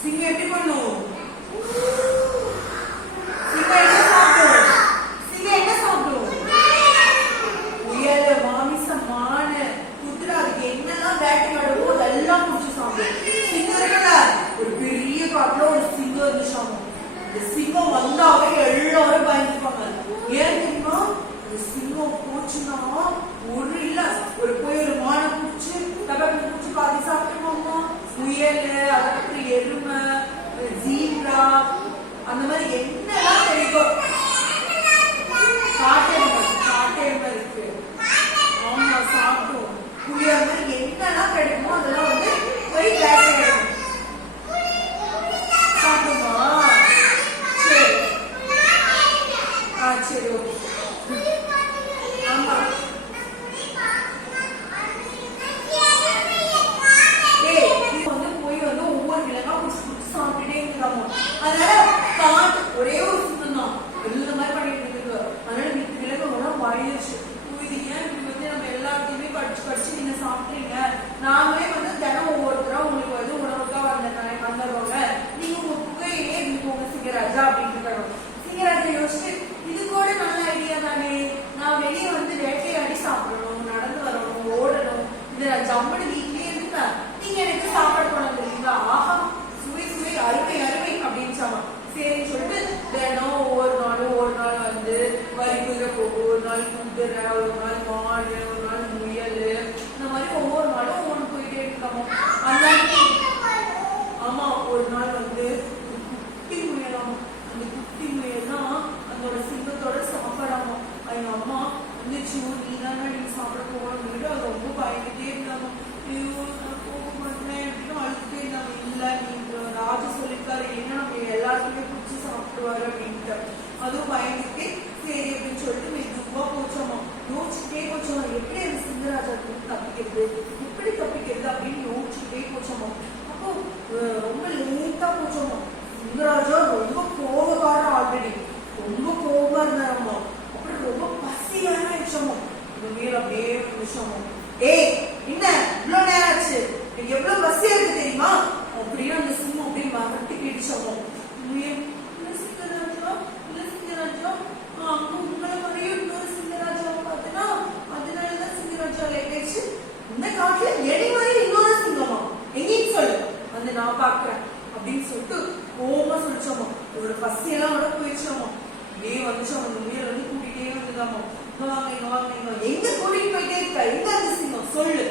சிங்கம் எப்படி பண்ணும்? சிங்கம் என்ன சாப்பிடும்? சிங்கம் என்ன சாப்பிடும்? முயல், மாமிசம், மானு, குதிரை, அதுக்கு என்னெல்லாம் வேட்டையாடுமோ அதெல்லாம் முடிச்சு சாப்பிடும். சிங்கம் இருக்கல, ஒரு பெரிய காட்டுல ஒரு சிங்கம் இருந்துச்சாமோ. இந்த சிங்கம் வந்தாவே எல்லாரும் பயந்துப்பாங்க. ஏன் தெரியுமா? ஒரு சிங்கம் போச்சுன்னா ஒரு இல்ல ஒரு போய் ஒரு மானை பூச்சி டபக்கு பூச்சி பாதி சாப்பிட்டுருவோமா. முயல், அதுக்கப்புறம் எருமை, ஜீப்ரா, அந்த மாதிரி என்னெல்லாம் கிடைக்கும். காட்டெருமை இருக்கு, ஆமா சாப்பிடும். புளிய மாதிரி என்னெல்லாம் கிடைக்குமோ அதெல்லாம் வந்து போய் வேட்டையாடும். சாப்பிடுமா? சரி, சரி, ஓகே. ஆமா, அதனால காட்டு ஒரே ஒரு சிங்கம் தான் எல்லா மாதிரி பண்ணிட்டு இருக்கு. அதனால மித்த விலங்குகள்லாம் பயந்துச்சு. இது ஏன் இப்படி வந்து நம்ம எல்லாத்தையுமே கடிச்சு நீங்க சாப்பிட்றீங்க, நாமே வந்து தினம் ஒவ்வொருத்தரும் உங்களுக்கு வந்து உணவுக்காக வந்துடுவாங்க, நீங்க உங்க புகையிலே இருந்துக்கோங்க சிங்கராஜா அப்படின்னு இருக்கணும். சிங்கராஜா யோசிச்சு இது கூட நல்ல ஐடியா தானே, நான் வெளியே வந்து வேட்டையாடி சாப்பிடணும், நடந்து வரணும், ஓடணும், இது நான் ஜம்முன்னு வீட்லயே இருந்தேன், நீங்க எனக்கு சாப்பாடு கொண்டு வந்துருக்கீங்களா, ஆஹா சுவை சுவை அருமை அருமை அப்படின்னு சொன்னான். சரின்னு சொல்லிட்டு தினம் ஒவ்வொரு நாள் வந்து வரி குதிரை போகும், ஒரு நாள் குதிரை, ஒரு நாள் மாடு, ஒரு நாள் முயல், இந்த மாதிரி ஒவ்வொரு நாளும் ஒவ்வொன்று போயிட்டே இருக்காமோ. அந்த ஆமா ஒரு நாள் வந்து குட்டி முயலாமா. அந்த குட்டி முயல் தான் அதோட சிங்கத்தோட சாப்பாடாமா. எங்க அம்மா வந்துச்சு, நீ தானே நீங்க சாப்பிட போகணும்னு அது ரொம்ப பயந்துட்டே இருந்தாங்க. ஐயோ நான் போக மாட்டேன் அப்படின்னு அழுதுட்டே இருந்தாங்க. இல்ல நீங்க ராஜா சொல்லிருக்காரு, என்ன நம்ம எல்லாருக்குமே பிடிச்சி சாப்பிடுவாரு அப்படின்ட்டு. அதுவும் பயந்துட்டே சரி அப்படின்னு சொல்லிட்டு மெதுவா போச்சோமா. யோசிச்சுட்டே போச்சோமா, எப்படி அந்த சிங்கராஜா தப்பிக்கிறது, எப்படி தப்பிக்கிறது அப்படின்னு யோசிச்சுட்டே போச்சோமா. அப்போ ரொம்ப லேட்டா போச்சோமா. சிங்கராஜா ரொம்ப கோபக்காரன், ஆல்ரெடி ரொம்ப கோபமா இருந்தாரம்மா. அப்புறம் ரொம்ப பசியான ஆயிடுச்சோமா. இந்த மேல அப்படியே பிடிச்சோமா. ஏய் என்ன இவ்வளவு நேரம் ஆச்சு, எவ்வளவு பசியா இருக்கு தெரியுமா அப்படின்னு அந்த சிங்கம் அப்படியே மறட்டி கேட்டுச்சோமோ. சிங்கராஜா அங்க உங்களை மாதிரியும் இன்னொரு சிங்கராஜாவை பார்த்தனா, அதனாலதான் சிங்கராஜா லேட் ஆயிடுச்சு. இந்த காட்டுல எடி மாதிரி இன்னொரு சிங்கமா எங்கேயும் சொல்லு வந்து நான் பாக்குறேன் அப்படின்னு சொல்லிட்டு கோபமா சொல்லிச்சோமா. ஒரு பசியெல்லாம் விட போயிடுச்சோமா. அப்படியே வந்துச்சோம். அந்த முயல் வந்து கூட்டிகிட்டே வந்துதாமா. இங்க வாங்க இங்க வாங்க இங்க எங்க கூட்டிட்டு போயிட்டே இருக்கா, எங்க அந்த சிங்கம் சொல்லு